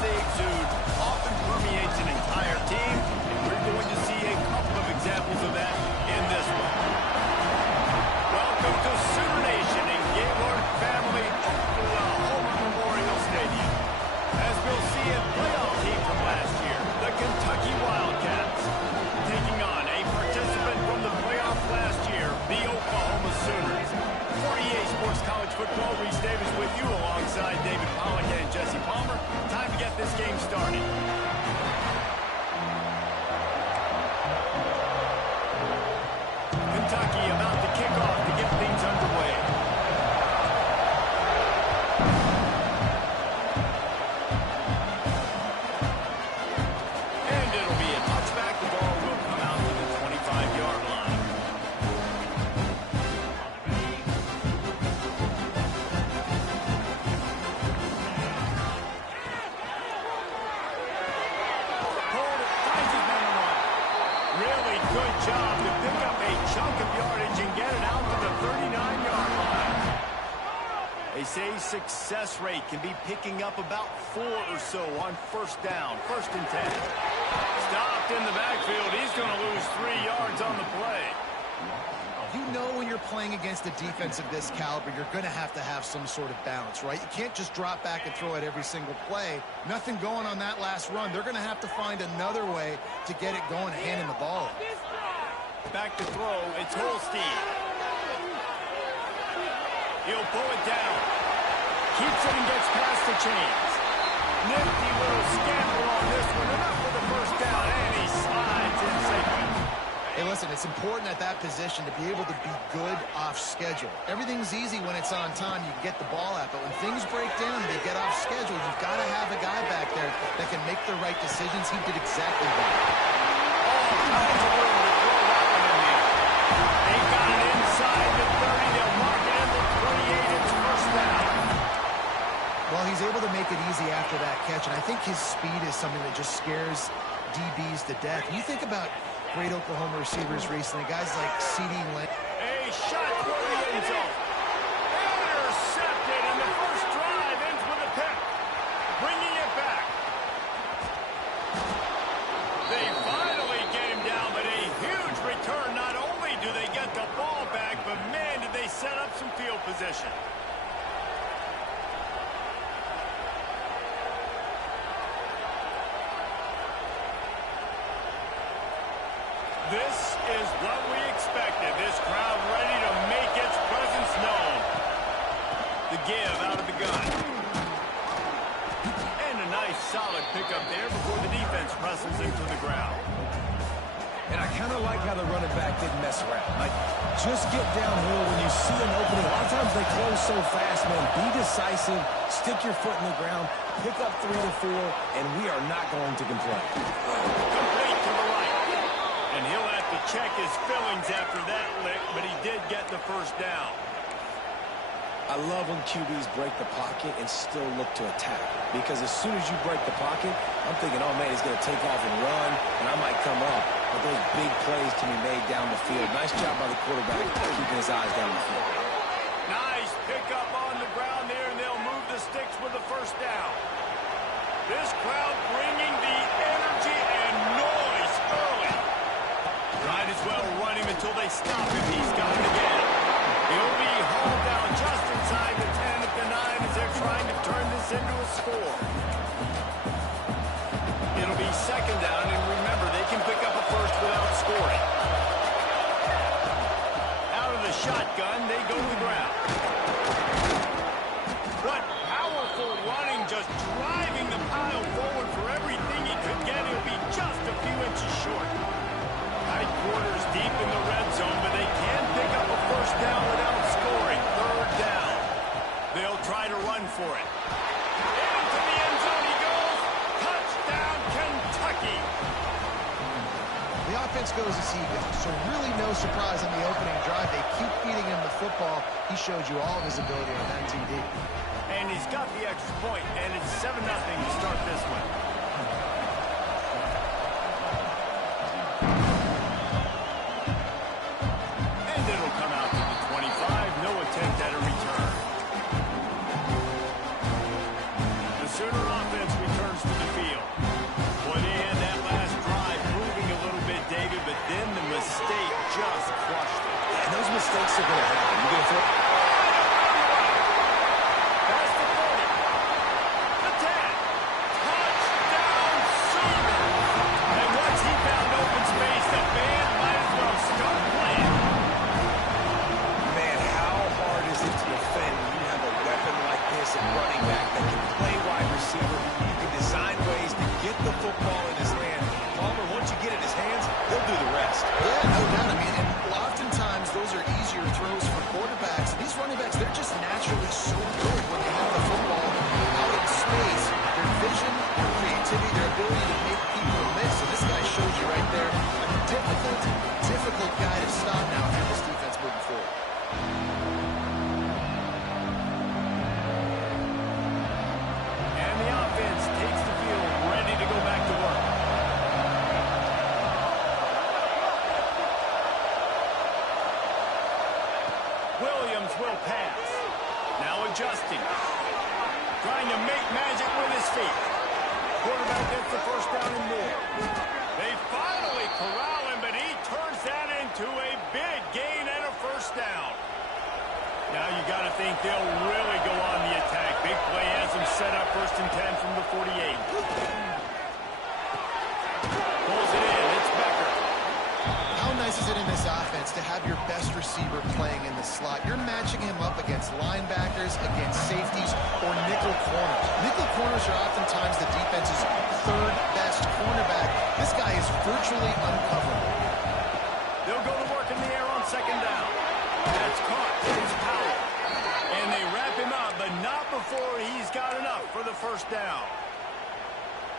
they exude often permeates an entire team, and we're going to see a couple of examples of that in this one. Welcome to Sooner Nation and Gaylord family to the Homer Memorial Stadium. As we'll see a playoff team from last year, the Kentucky Wildcats, taking on a participant from the playoffs last year, the Oklahoma Sooners. For EA Sports College Football, Reese Davis with you alongside David Pollack and Jesse Palmer. Time to get this game started. Kentucky about to kick off to get things underway. And it'll be a touchback. The ball will come out to the 25-yard line. Good job to pick up a chunk of yardage and get it out to the 39-yard line. They say success rate can be picking up about 4 or so on first down, 1st and 10. Stopped in the backfield. He's going to lose 3 yards on the play. You know when you're playing against a defense of this caliber, you're going to have some sort of balance, right? You can't just drop back and throw it every single play. Nothing going on that last run. They're going to have to find another way to get it going, handing the ball. Back to throw. It's Holstein. He'll pull it down. Keeps it and gets past the chains. Nifty little scamper on this one. Enough for the first down, and he slides in safely. Hey, listen, it's important at that position to be able to be good off schedule. Everything's easy when it's on time. You can get the ball out, but when things break down and they get off schedule, you've got to have a guy back there that can make the right decisions. He did exactly that. All kinds of room to throw that one in there. They got it inside the 30. They'll mark it in the 28. It's first down. Well, he's able to make it easy after that catch, and I think his speed is something that just scares DBs to death. You think about great Oklahoma receivers recently, guys like C.D. Lamb. A shot for the end zone. Intercepted, and the first drive ends with a pick. Bringing it back. They finally get him down, but a huge return. Not only do they get the ball back, but man, did they set up some field position. This is what we expected. This crowd ready to make its presence known. The give out of the gun. And a nice solid pickup there before the defense wrestles into the ground. And I kind of like how the running back didn't mess around. Like, just get downhill when you see an opening. A lot of times they close so fast, man. Be decisive, stick your foot in the ground, pick up 3 to 4, and we are not going to complain. Complete to the right. And he'll have to check his fillings after that lick, but he did get the first down. I love when QBs break the pocket and still look to attack. Because as soon as you break the pocket, I'm thinking, oh, man, he's going to take off and run, and I might come up. But those big plays can be made down the field. Nice job by the quarterback keeping his eyes down the field. Nice pickup on the ground there, and they'll move the sticks with the first down. This crowd bringing the energy and noise early. Might as well run him until they stop him. He's got it again. He'll be hauled down just inside the 10 at the 9 as they're trying to turn this into a score. It'll be second down, and remember, they can pick up a first without scoring. Out of the shotgun, they go to the ground. What powerful running, just driving the pile forward for everything he could get. He'll be just a few inches short. Tight quarters deep in the red zone, but they can pick up a first down without scoring. Third down. They'll try to run for it. Into the end zone he goes. Touchdown, Kentucky. The offense goes as he goes, so really no surprise on the opening drive. They keep feeding him the football. He showed you all of his ability on that TD. And he's got the extra point, and it's 7-0 to start this one. And it'll come out to the 25. No attempt at a return. The Sooner offense returns to running backs, they're just naturally so good when they have the football out in space. Their vision, their creativity, their ability to make people miss. And this guy shows you right there a difficult guy to stop now if you're this defense moving forward. And the offense takes the field, ready to go back to work. Williams will pass. Now adjusting. Trying to make magic with his feet. Quarterback gets the first down and more. They finally corral him, but he turns that into a big gain and a first down. Now you got to think they'll really go on the attack. Big play has them set up 1st and 10 from the 48. Pulls it in. It's Becker. How nice is it in this offense to have your best receiver playing in the slot? You're matching him up against linebackers, against safeties, or nickel corners. Nickel corners are oftentimes the defense's third best cornerback. This guy is virtually uncoverable. They'll go to work in the air on 2nd down. That's caught. It's Powell. And they wrap him up, but not before he's got enough for the first down.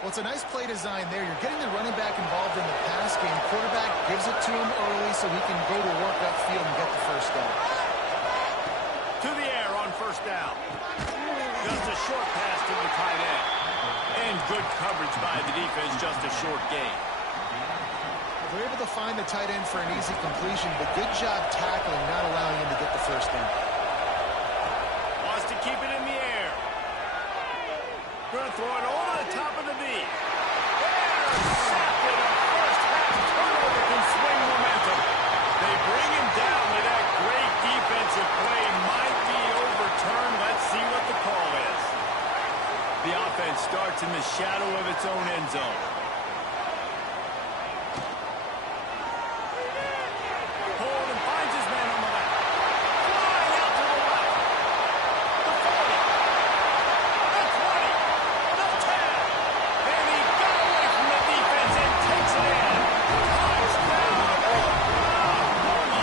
Well, it's a nice play design there. You're getting the running back involved in the pass game. Quarterback gives it to him early so he can go to work upfield and get the first down. To the air on 1st down. Just a short pass to the tight end. And good coverage by the defense, just a short gain. They're able to find the tight end for an easy completion, but good job tackling, not allowing him to get the first down. Wants to keep it in the air. Going to throw it over the top of the knee. Intercepted. A first-half turnover can swing momentum. They bring him down with that great defensive play. Might be overturned. Let's see what the call is. The offense starts in the shadow of its own end zone. Hold and finds his man on the left. Flying out to the left. The 40. The 20. The 10. And he got away from the defense and takes it in. Touchdown, Oklahoma.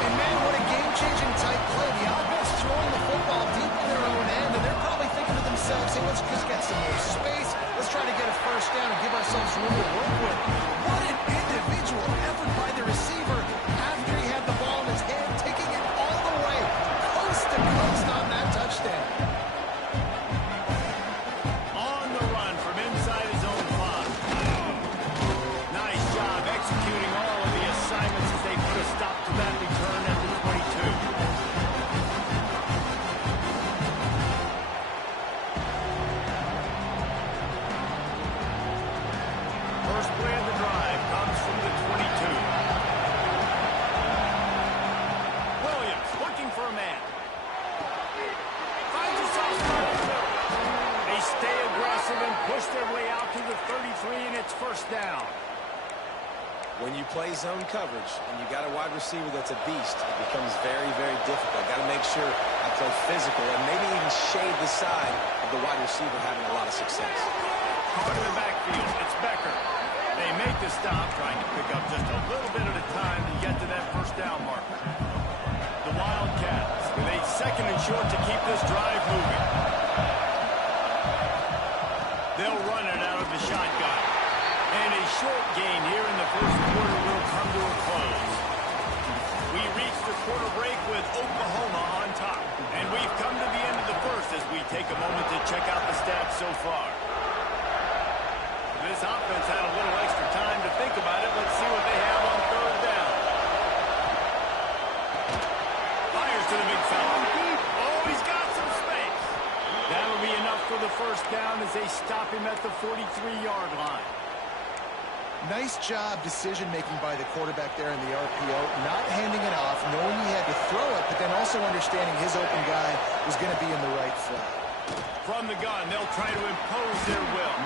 And man, what a game-changing type play. The offense throwing the football deep in their own end, and they're probably thinking to themselves, hey, let's just get some more space. Let's try to get a first down and give ourselves room to work with. What an individual effort by the receiver after he had the ball in his hand, taking it all the way coast to coast on that touchdown. On the run from inside his own 5. Nice job executing all of the assignments as they put a stop to that return at the 22. First play of the drive comes from the 22. Williams looking for a man. Finds himself in the middle. They stay aggressive and push their way out to the 33, and it's first down. When you play zone coverage and you got a wide receiver that's a beast, it becomes very, very difficult. Got to make sure I play physical and maybe even shade the side of the wide receiver having a lot of success. Caught in the backfield. It's Becker. They make the stop, trying to pick up just a little bit at a time to get to that first down marker. The Wildcats with a 2nd and short to keep this drive moving. They'll run it out of the shotgun. And a short gain here in the first quarter will come to a close. We reach the quarter break with Oklahoma on top. And we've come to the end of the first as we take a moment to check out the stats so far. This offense had a little extra time to think about it. Let's see what they have on 3rd down. Fires to the big fella. Oh, he's got some space. That'll be enough for the first down as they stop him at the 43-yard line. Nice job decision-making by the quarterback there in the RPO, not handing it off, knowing he had to throw it, but then also understanding his open guy was going to be in the right flat. From the gun, they'll try to impose their will.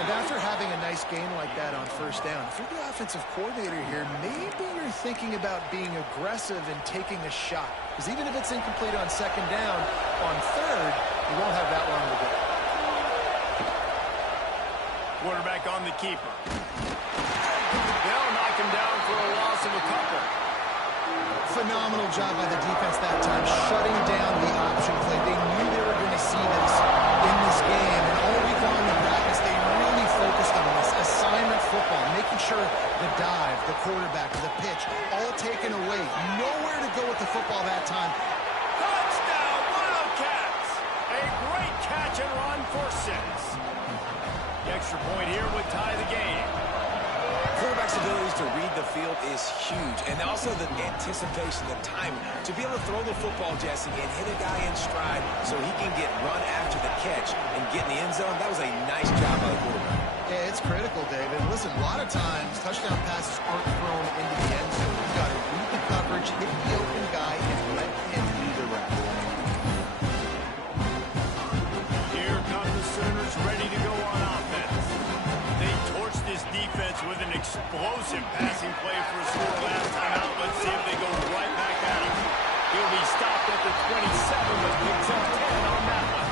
And after having a nice gain like that on first down, if you're the offensive coordinator here, maybe you're thinking about being aggressive and taking a shot. Because even if it's incomplete on 2nd down, on 3rd, you won't have that long to go. Quarterback on the keeper. They'll knock him down for a loss of a couple. Phenomenal phenomenal job by the defense that time, shutting down the option play. They knew they were going to see this in this game, and all week long in practice, they really focused on this assignment football, making sure the dive, the quarterback, the pitch, all taken away. Nowhere to go with the football that time. Touchdown, Wildcats! A great catch and run for 6. The extra point here would tie the game. Quarterback's abilities to read the field is huge, and also the anticipation, the timing. To be able to throw the football, Jesse, and hit a guy in stride so he can get run after the catch and get in the end zone, that was a nice job by the quarterback. Yeah, it's critical, David. Listen, a lot of times, touchdown passes aren't thrown into the end zone. You've got to read the coverage, hit the open guy, and let him do the rest. Here come the Sooners ready to go on offense. They torched this defense with an explosive passing play for a score last time out. Let's see if they go right back at him. He'll be stopped at the 27, but picks up 10 on that one.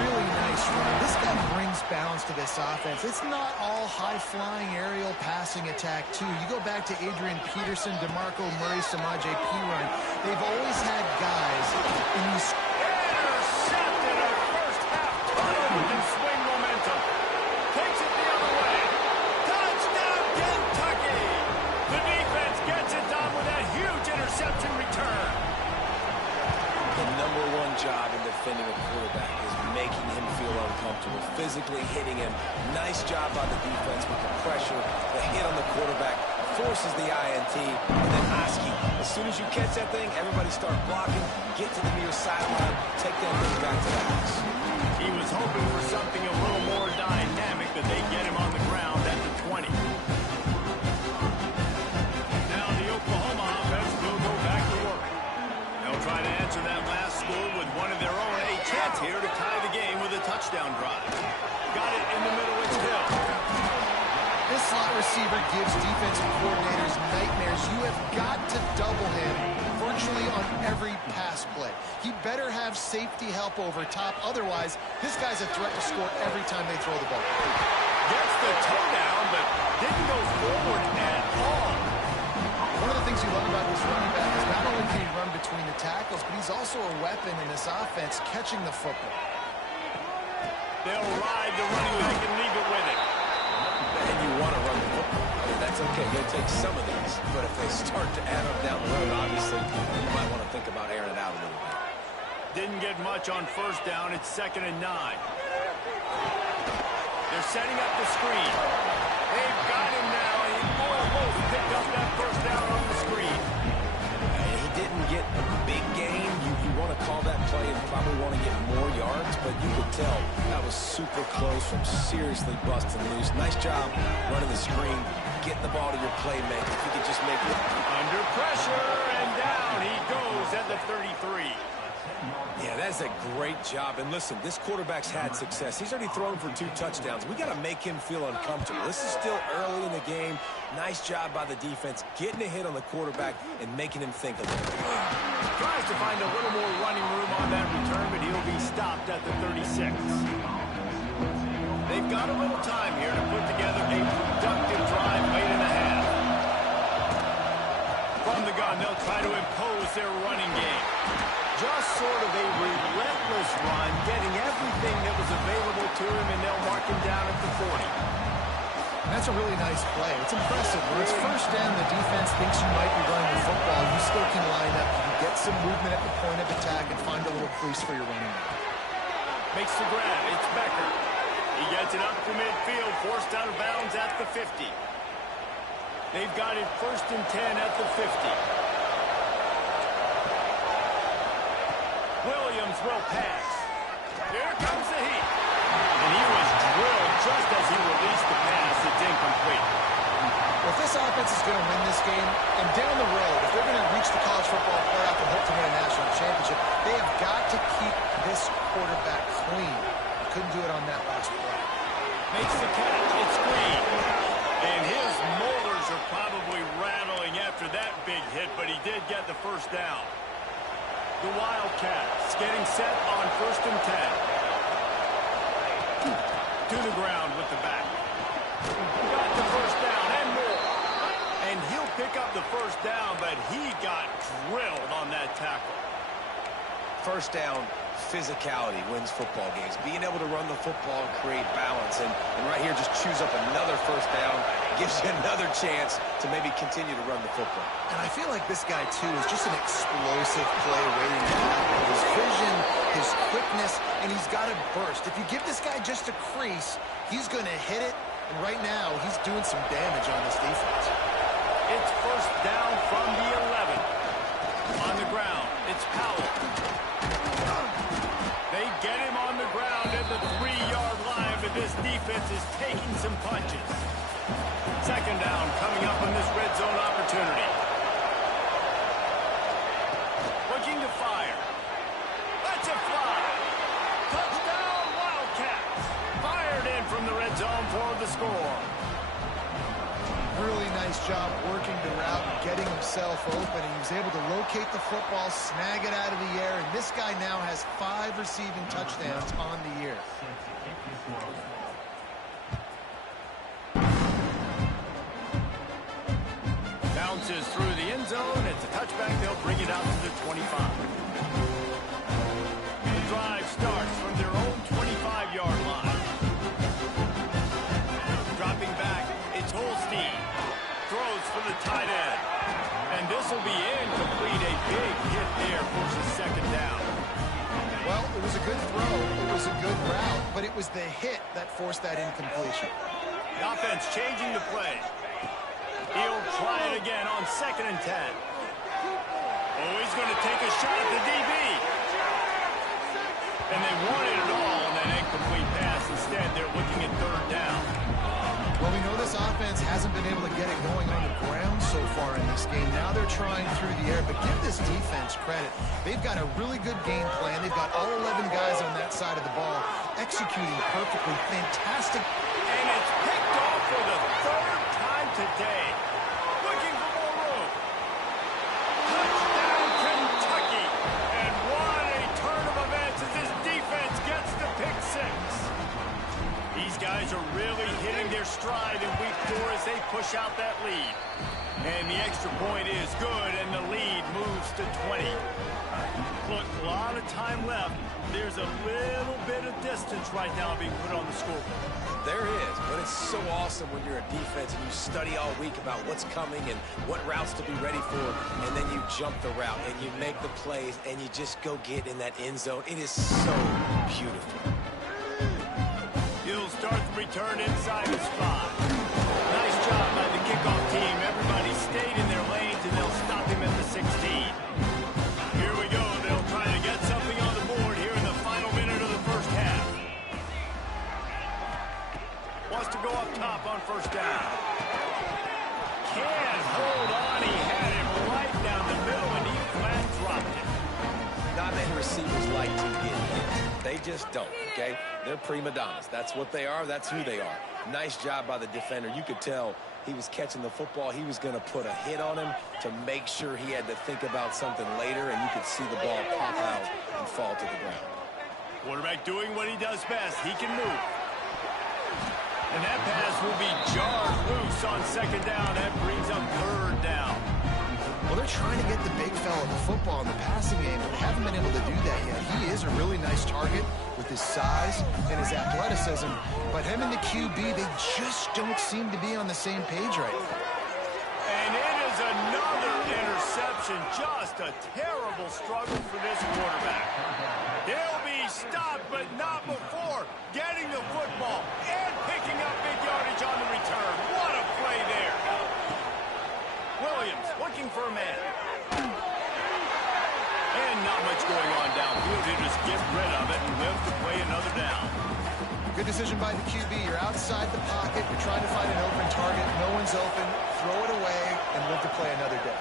Really nice run. This guy brings balance to this offense. It's not all high-flying aerial passing attack, too. You go back to Adrian Peterson, DeMarco Murray, Samaje Perine. They've always had guys in these... Intercepted a first-half turnover and swing momentum. Takes it the other way. Touchdown, Kentucky! The defense gets it done with that huge interception return. The number one job in defending a quarterback is making him feel uncomfortable, physically hitting him. Nice job by the defense with the pressure. The hit on the quarterback forces the INT. And then Oski, as soon as you catch that thing, everybody start blocking, get to the near sideline, take that thing back to the house. He was hoping for something a little more dynamic, but they get him on the ground at the 20. Now the Oklahoma offense will go back to work. They'll try to answer that last score with one of their own. A chance here to tie the game with a touchdown drive. Got it in the middle, it's Hill. This slot receiver gives defensive coordinators nightmares. You have got to double him virtually on every pass play. He better have safety help over top. Otherwise, this guy's a threat to score every time they throw the ball. Gets the toe down, but didn't go forward at all. One of the things you love about this running back is not only can he run between the tackles, but he's also a weapon in this offense catching the football. They'll ride the running back and leave it with it. And you want to run the football. I mean, that's okay. You'll take some of these. But if they start to add up down the road, obviously, you might want to think about airing it out a little bit. Didn't get much on first down. It's 2nd and 9. They're setting up the screen. They've got him now. He almost picked up that first down on the screen. He didn't get a big gain. You want to call that play and probably want to get more yards, but you could tell that was super close from seriously busting loose. Nice job running the screen, getting the ball to your playmaker. If you could just make it. Under pressure, and down he goes at the 33. Yeah, that's a great job. And listen, this quarterback's had success. He's already thrown for 2 touchdowns. We got to make him feel uncomfortable. This is still early in the game. Nice job by the defense, getting a hit on the quarterback and making him think a little. Tries to find a little more running room on that return, but he'll be stopped at the 36. They've got a little time here to put together a productive drive late in the half. From the gun, they'll try to impose their running game. Just sort of a relentless run, getting everything that was available to him, and they'll mark him down at the 40. That's a really nice play. It's impressive. When it's first down, the defense thinks you might be running the football. You still can line up. You can get some movement at the point of attack and find a little crease for your running back. Makes the grab. It's Becker. He gets it up to midfield, forced out of bounds at the 50. They've got it 1st and 10 at the 50. Williams will pass. Here comes the heat. And he was drilled just as he released the pass. It's incomplete. Well, if this offense is going to win this game, and down the road, if they're going to reach the college football playoff and hope to win a national championship, they have got to keep this quarterback clean. Couldn't do it on that last play. Makes the catch. It's Green. And his molars are probably rattling after that big hit, but he did get the first down. The Wildcats getting set on 1st and 10. To the ground with the back. Got the first down and more. And he'll pick up the first down, but he got drilled on that tackle. First down, physicality wins football games. Being able to run the football and create balance. And right here, just chews up another first down, gives you another chance to maybe continue to run the football. And I feel like this guy, too, is just an explosive play waiting to happen. His vision, his quickness, and he's got a burst. If you give this guy just a crease, he's going to hit it. And right now, he's doing some damage on this defense. It's first down from the 11. On the ground, it's Powell. They get him on the ground at the 3-yard line, but this defense is taking some punches. Second down coming up on this red zone opportunity. Looking to fire. That's a fly. Touchdown, Wildcats. Fired in from the red zone for the score. Really nice job working the route and getting himself open. He was able to locate the football, snag it out of the air, and this guy now has 5 receiving touchdowns on the year. Bounces through the end zone. It's a touchback. They'll bring it out to the 25. The drive starts from their own 25-yard line. Dropping back, it's Holstein. Throws for the tight end. And this will be incomplete. A big hit there, forces second down. Well, it was a good throw. It was a good route, but it was the hit that forced that incompletion. The offense changing the play. He'll try it again on 2nd and 10. Oh, he's going to take a shot at the DB. And they wanted it all on that incomplete pass. Instead, they're looking at 3rd down. Well, we know this offense hasn't been able to get it going on the ground so far in this game. Now they're trying through the air, but give this defense credit. They've got a really good game plan. They've got all 11 guys on that side of the ball executing perfectly. Fantastic. And it's picked off for the 3rd time today. Looking for more room. Touchdown, Kentucky. And what a turn of events as this defense gets the pick 6. These guys are really hitting their stride in week 4 as they push out that lead. And the extra point is good, and the lead moves to 20. Look, a lot of time left. There's a little bit of distance right now being put on the scoreboard. There is, but it's so awesome when you're a defense and you study all week about what's coming and what routes to be ready for, and then you jump the route and you make the plays and you just go get in that end zone. It is so beautiful. He'll start the return inside his 5. Nice job by the kickoff team. Everybody stayed in their lanes, and they'll stop him at the 16. Here we go. They'll try to get something on the board here in the final minute of the first half. Wants to go up top on 1st down. Can't hold on. He had him right down the middle, and he flat dropped it. Not many receivers like to get hit. They just don't, okay? They're prima donnas. That's what they are. That's who they are. Nice job by the defender. You could tell he was catching the football. He was going to put a hit on him to make sure he had to think about something later, and you could see the ball pop out and fall to the ground. Quarterback doing what he does best. He can move. And that pass will be jarred loose on 2nd down. That brings up 3rd down. Well, they're trying to get the big fella the football in the passing game, but haven't been able to do that yet. He is a really nice target with his size and his athleticism, but him and the QB, they just don't seem to be on the same page right now. And it is another interception. Just a terrible struggle for this quarterback. He'll be stopped, but not before getting the football and picking up big yardage on the return. What a play there. Williams looking for a man. And not much going on downfield. He'll just get rid of it and live to play another down. Good decision by the QB. You're outside the pocket. You're trying to find an open target. No one's open. Throw it away and live to play another day.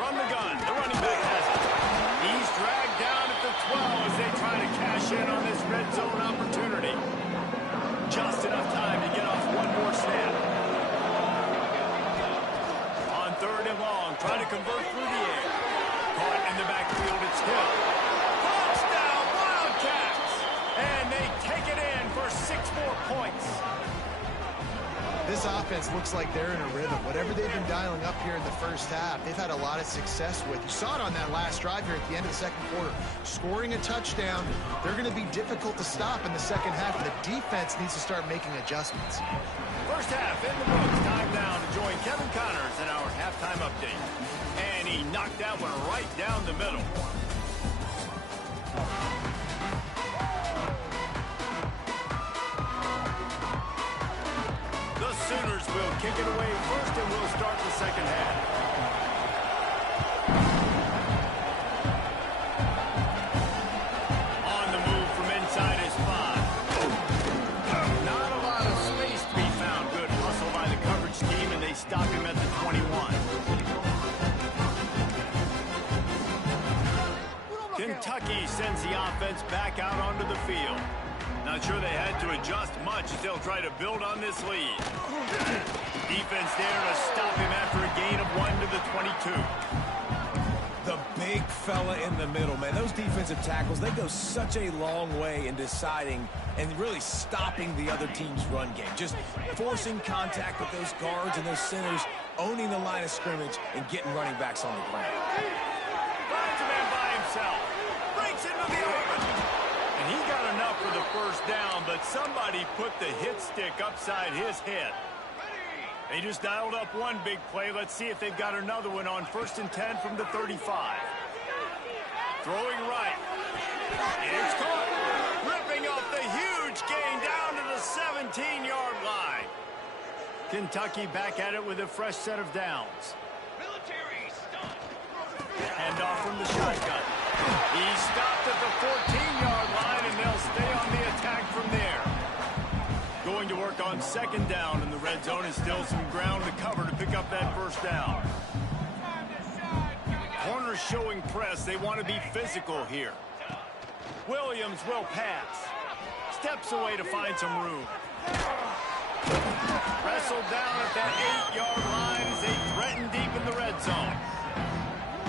From the gun, the running back has it. He's dragged down at the 12 as they try to cash in on this red zone opportunity. Just enough time to get off one more snap. On 3rd and long, try to convert through the air. Caught in the backfield, it's Hill. Touchdown, Wildcats! And they take it in for 6 more points. This offense looks like they're in a rhythm. Whatever they've been dialing up here in the first half, they've had a lot of success with. You saw it on that last drive here at the end of the second quarter. Scoring a touchdown, they're going to be difficult to stop in the second half. The defense needs to start making adjustments. First half in the books. Time now to join Kevin Connors in our halftime update. And he knocked that one right down the middle. The Sooners will kick it away first, and we'll start the second half. On the move from inside his 5. Not a lot of space to be found. Good hustle by the coverage team, and they stop him at the 21. Kentucky sends the offense back out onto the field. Not sure they had to adjust much as they'll try to build on this lead. Defense there to stop him after a gain of 1 to the 22. The big fella in the middle, man. Those defensive tackles, they go such a long way in deciding and really stopping the other team's run game. Just forcing contact with those guards and those centers, owning the line of scrimmage, and getting running backs on the ground. Finds a man by himself. Breaks into the open. And he got enough for the first down, but somebody put the hit stick upside his head. They just dialed up one big play. Let's see if they've got another one on 1st and 10 from the 35. Throwing right. It's caught. Ripping off the huge gain down to the 17-yard line. Kentucky back at it with a fresh set of downs. Hand off from the shotgun. He stopped at the 14-yard line, and they'll stay on the attack from there. Going to work on 2nd down in the red zone is still some ground to cover to pick up that first down. Corners showing press. They want to be physical here. Williams will pass. Steps away to find some room. Wrestled down at that 8-yard line as they threaten deep in the red zone.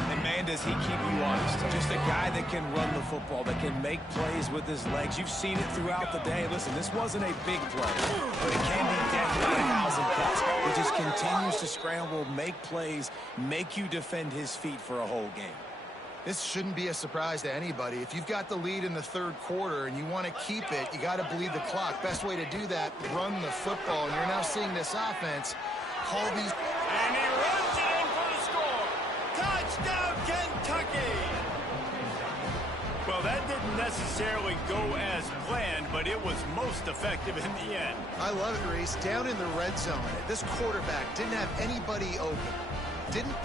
And, man, does he keep you honest. Just a guy that can run the football, that can make plays with his legs. You've seen it throughout the day. Listen, this wasn't a big play, but it can be death by 1,000 cuts. He just continues to scramble, make plays, make you defend his feet for a whole game. This shouldn't be a surprise to anybody. If you've got the lead in the third quarter and you want to keep it, you got to bleed the clock. Best way to do that, run the football. And you're now seeing this offense call these... And he runs it in for the score. Touchdown, Kentucky! Well, that didn't necessarily go as planned, but it was most effective in the end. I love it, Reese. Down in the red zone, this quarterback didn't have anybody open. Didn't...